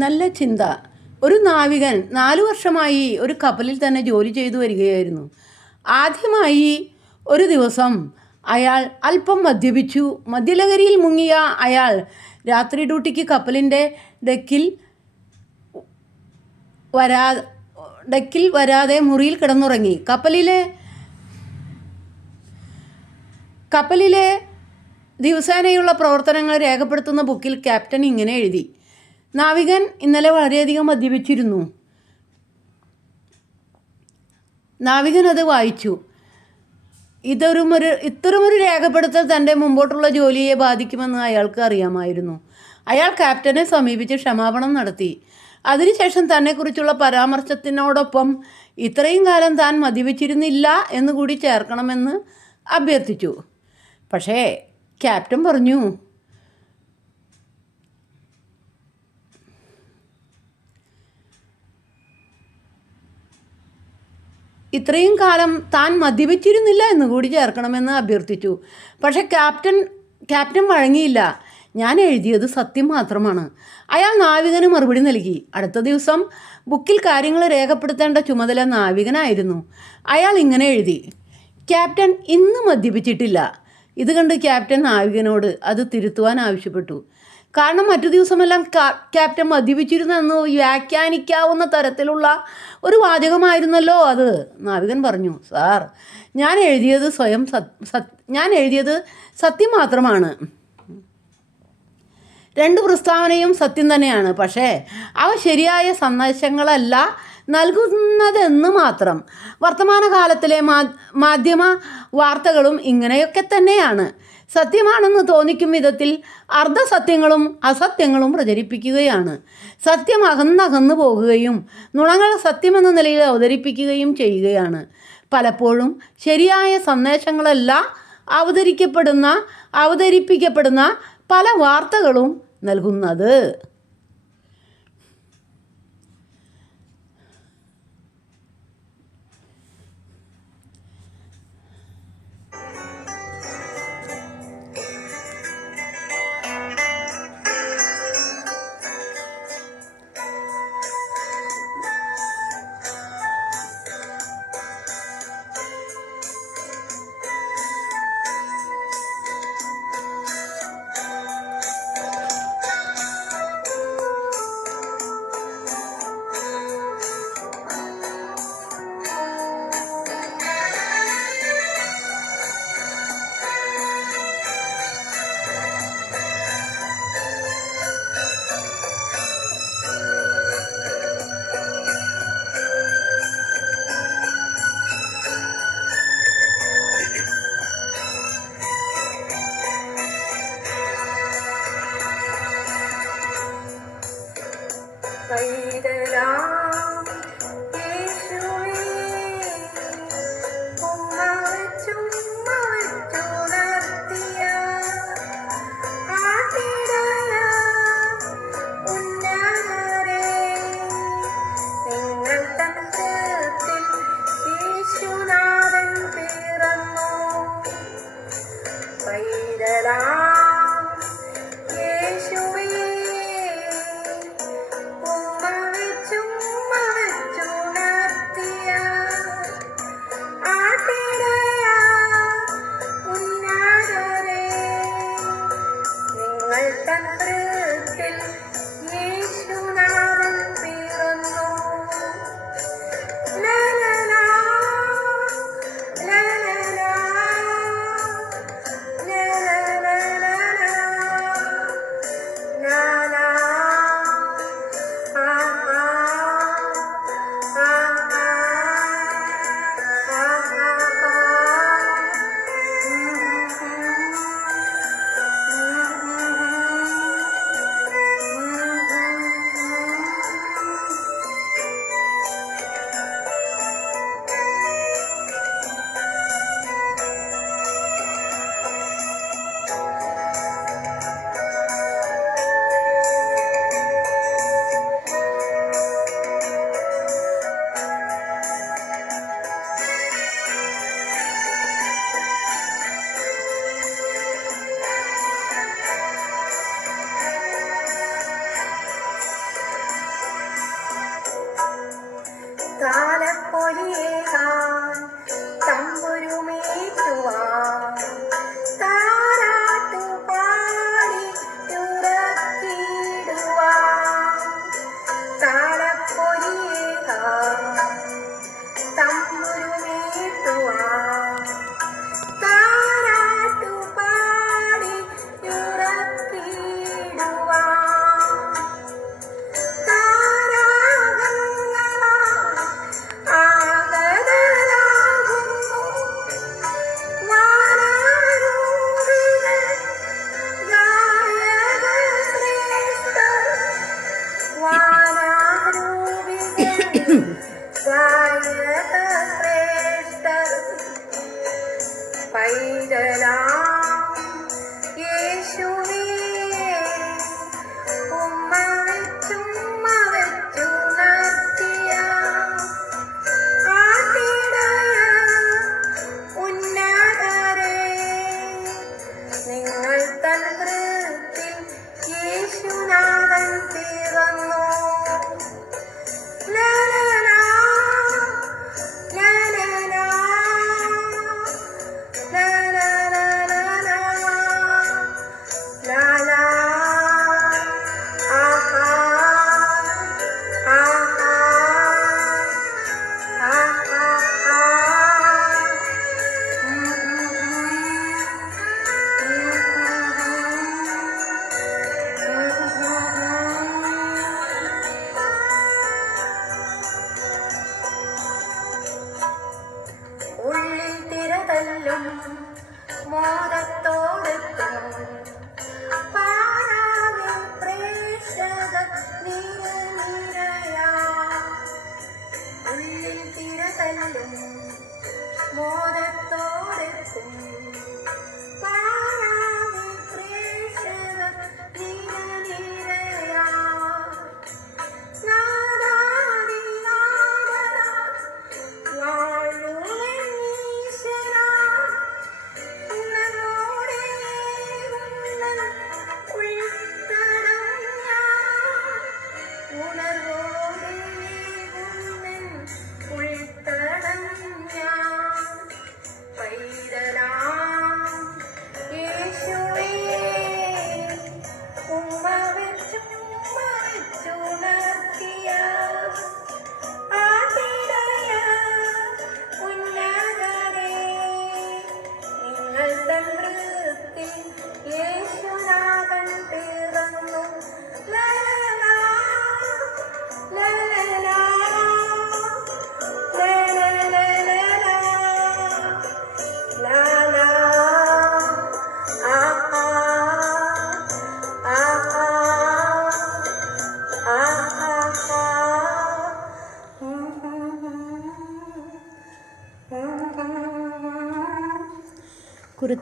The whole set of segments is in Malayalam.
നല്ല ചിന്ത. ഒരു നാവികൻ 4 വർഷമായി ഒരു കപ്പലിൽ തന്നെ ജോലി ചെയ്തു വരികയായിരുന്നു. ആദ്യമായി ഒരു ദിവസം അയാൾ അല്പം മദ്യപിച്ചു. മദ്യലഹരിയിൽ മുങ്ങിയ അയാൾ രാത്രി ഡ്യൂട്ടിക്ക് കപ്പലിൻ്റെ ഡെക്കിൽ വരാതെ മുറിയിൽ കിടന്നുറങ്ങി. കപ്പലിലെ ദിവസേനയുള്ള പ്രവർത്തനങ്ങൾ രേഖപ്പെടുത്തുന്ന ബുക്കിൽ ക്യാപ്റ്റൻ ഇങ്ങനെ എഴുതി: നാവികൻ ഇന്നലെ വളരെയധികം മദ്യപിച്ചിരുന്നു. നാവികൻ അത് വായിച്ചു. ഇത്തരമൊരു രേഖപ്പെടുത്തൽ തൻ്റെ മുമ്പോട്ടുള്ള ജോലിയെ ബാധിക്കുമെന്ന് അയാൾക്ക് അറിയാമായിരുന്നു. അയാൾ ക്യാപ്റ്റനെ സമീപിച്ച് ക്ഷമാപണം നടത്തി. അതിനുശേഷം തന്നെക്കുറിച്ചുള്ള പരാമർശത്തിനോടൊപ്പം ഇത്രയും കാലം താൻ മദ്യപിച്ചിരുന്നില്ല എന്നുകൂടി ചേർക്കണമെന്ന് അഭ്യർത്ഥിച്ചു. പക്ഷേ ക്യാപ്റ്റൻ പറഞ്ഞു, ഇത്രയും കാലം താൻ മദ്യപിച്ചിരുന്നില്ല എന്നുകൂടി ചേർക്കണമെന്ന് അഭ്യർത്ഥിച്ചു. പക്ഷേ ക്യാപ്റ്റൻ വഴങ്ങിയില്ല. ഞാൻ എഴുതിയത് സത്യം മാത്രമാണ്. അയാൾ നാവികന് മറുപടി നൽകി. അടുത്ത ദിവസം ബുക്കിൽ കാര്യങ്ങൾ രേഖപ്പെടുത്തേണ്ട ചുമതല നാവികനായിരുന്നു. അയാൾ ഇങ്ങനെ എഴുതി: ക്യാപ്റ്റൻ ഇന്ന് മദ്യപിച്ചിട്ടില്ല. ഇത് കണ്ട് ക്യാപ്റ്റൻ നാവികനോട് അത് തിരുത്തുവാൻ ആവശ്യപ്പെട്ടു. കാരണം മറ്റു ദിവസമെല്ലാം ക്യാപ്റ്റൻ മദ്യപിച്ചിരുന്നു എന്ന് വ്യാഖ്യാനിക്കാവുന്ന തരത്തിലുള്ള ഒരു വാചകമായിരുന്നല്ലോ അത്. നാവികൻ പറഞ്ഞു, സാർ, ഞാൻ എഴുതിയത് സത്യം മാത്രമാണ്. 2 പ്രസ്താവനയും സത്യം തന്നെയാണ്. പക്ഷേ അവ ശരിയായ സന്ദേശങ്ങളല്ല നൽകുന്നതെന്ന് മാത്രം. വർത്തമാനകാലത്തിലെ മാധ്യമ വാർത്തകളും ഇങ്ങനെയൊക്കെ തന്നെയാണ്. സത്യമാണെന്ന് തോന്നിക്കും വിധത്തിൽ അർദ്ധസത്യങ്ങളും അസത്യങ്ങളും പ്രചരിപ്പിക്കുകയാണ്. സത്യം അകന്നകന്നു പോകുകയും നുണകൾ സത്യമെന്ന നിലയിൽ അവതരിപ്പിക്കുകയും ചെയ്യുകയാണ്. പലപ്പോഴും ശരിയായ സന്ദേശങ്ങളല്ല അവതരിപ്പിക്കപ്പെടുന്ന പല വാർത്തകളും നൽകുന്നത്.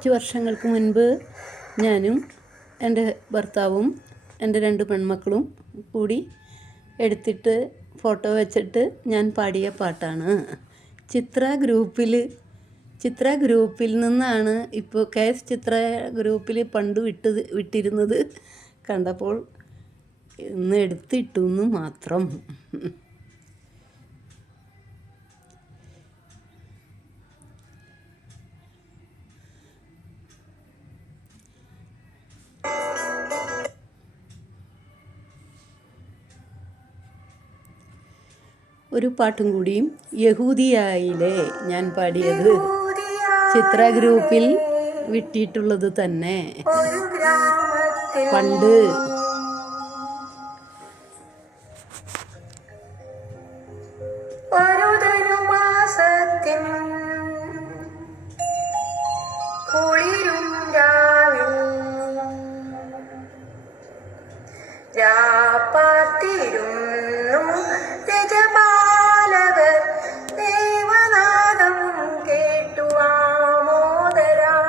കുറച്ച് വർഷങ്ങൾക്ക് മുൻപ് ഞാനും എൻ്റെ ഭർത്താവും എൻ്റെ 2 പെൺമക്കളും കൂടി എടുത്തിട്ട് ഫോട്ടോ വെച്ചിട്ട് ഞാൻ പാടിയ പാട്ടാണ്. ചിത്ര ഗ്രൂപ്പിൽ നിന്നാണ് ഇപ്പോൾ KS ചിത്ര ഗ്രൂപ്പിൽ പണ്ട് വിട്ടിരുന്നത് കണ്ടപ്പോൾ ഇന്ന് എടുത്തിട്ടു എന്ന് മാത്രം. ഒരു പാട്ടും കൂടിയും യഹൂദിയായിലെ ഞാൻ പാടിയത് ചിത്ര ഗ്രൂപ്പിൽ വിട്ടിട്ടുള്ളത് തന്നെ പണ്ട്. ഒരു ധനുമാസത്തിൻ കുളിരും രാവിൽ രാപ്പാത്തിരുന്നു രജപാലകർ ദേവനാദം കേട്ടു ആമോദരാൽ.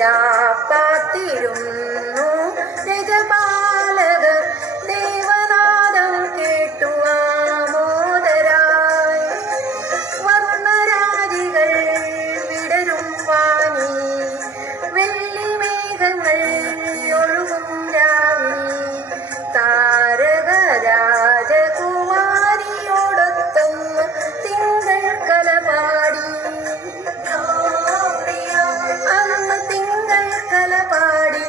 രാപ്പാത്തിരുന്നു രജപാലകർ ദേവനാദം കേട്ടു ആമോദരായി. വർണ്ണരാജികൾ വിടരും വാനി വെള്ളിമേഘങ്ങൾ ഒഴുകും രാവിൽ താരക രാജകുമാരിയോടൊത്തൊന്ന് തിങ്കൾ കലപാടി. അന്ന് തിങ്കൾ കലപാടി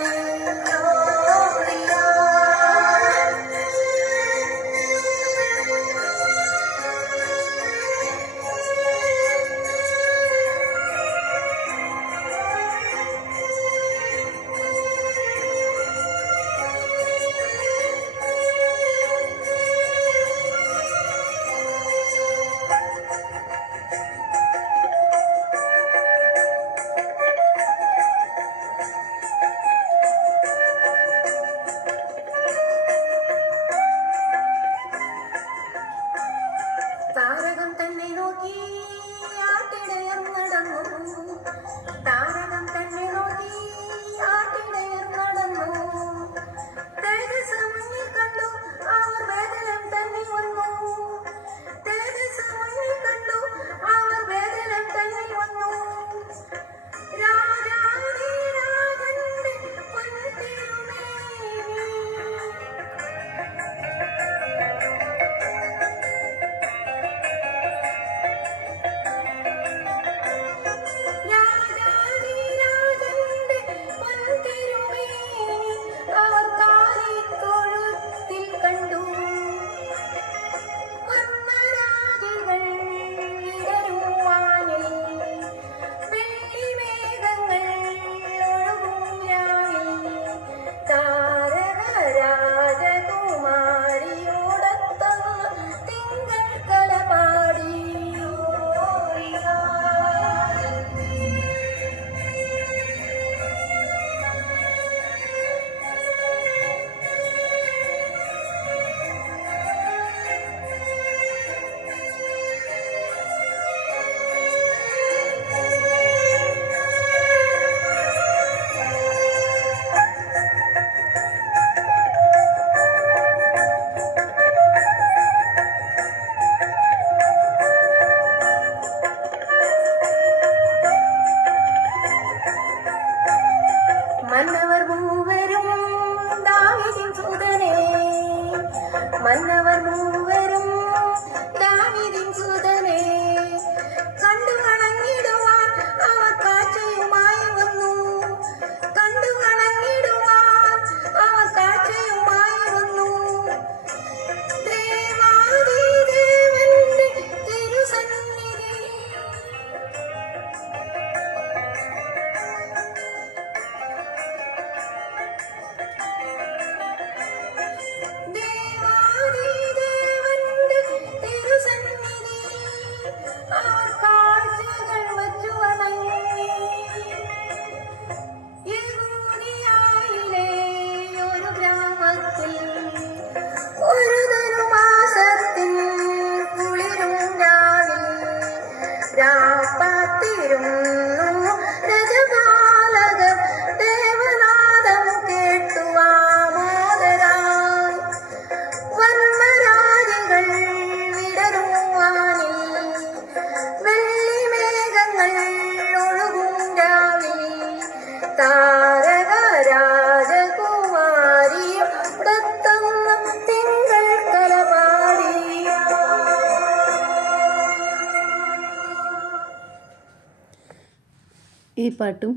ഈ പാട്ടും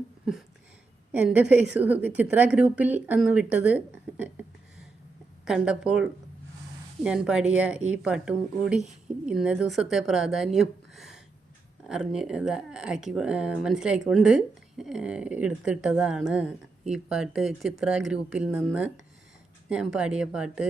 എൻ്റെ ഫേസ്ബുക്ക് ചിത്ര ഗ്രൂപ്പിൽ അന്ന് വിട്ടത് കണ്ടപ്പോൾ ഞാൻ പാടിയ ഈ പാട്ടും കൂടി ഇന്നേ ദിവസത്തെ പ്രാധാന്യം മനസ്സിലാക്കിക്കൊണ്ട് എടുത്തിട്ടതാണ് ഈ പാട്ട്. ചിത്ര ഗ്രൂപ്പിൽ നിന്ന് ഞാൻ പാടിയ പാട്ട്.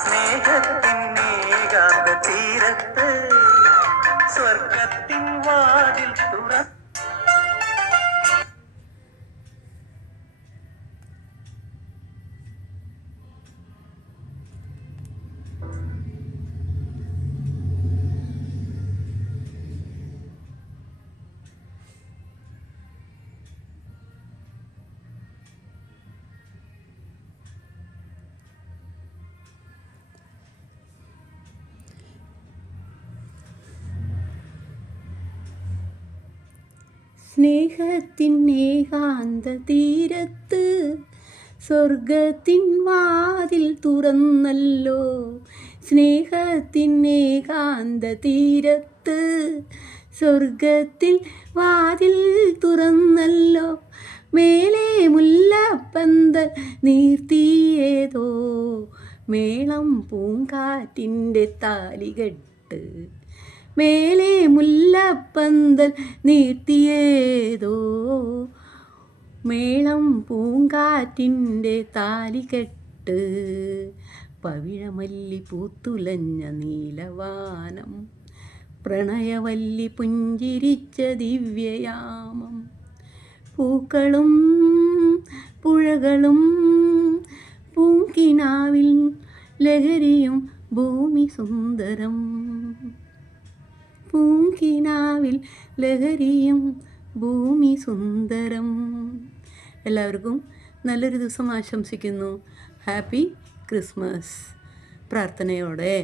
സ്നേഹത്തിൻ ഏകാന്ത തീരത്ത് സ്വർഗത്തിൻ വാതിൽ തുറ സ്നേഹത്തിൻ ഏകാന്ത തീരത്ത് സ്വർഗത്തിൻ വാതിൽ തുറന്നല്ലോ. സ്നേഹത്തിൻ ഏകാന്ത തീരത്ത് സ്വർഗത്തിൽ വാതിൽ തുറന്നല്ലോ. മേലെ മുല്ലപ്പന്തൽ നീർത്തിയേതോ മേളം പൂങ്കാറ്റിൻ്റെ താലികെട്ട്. മേലെ മുല്ലപ്പന്തൽ നീർത്തിയേതോ മേളം പൂങ്കാറ്റിൻ്റെ താലികെട്ട്. പവിഴമല്ലി പൂത്തുലഞ്ഞ നീലവാനം, പ്രണയവല്ലി പുഞ്ചിരിച്ച ദിവ്യയാമം. പൂക്കളും പുഴകളും പൂങ്കിനാവിൽ ലഹരിയും ഭൂമി സുന്ദരം. പൂങ്കിനാവിൽ ലഹരിയും ഭൂമി സുന്ദരം. എല്ലാവർക്കും നല്ലൊരു ദിവസം ആശംസിക്കുന്നു. ഹാപ്പി ക്രിസ്മസ് പ്രാർത്ഥനയോടെ.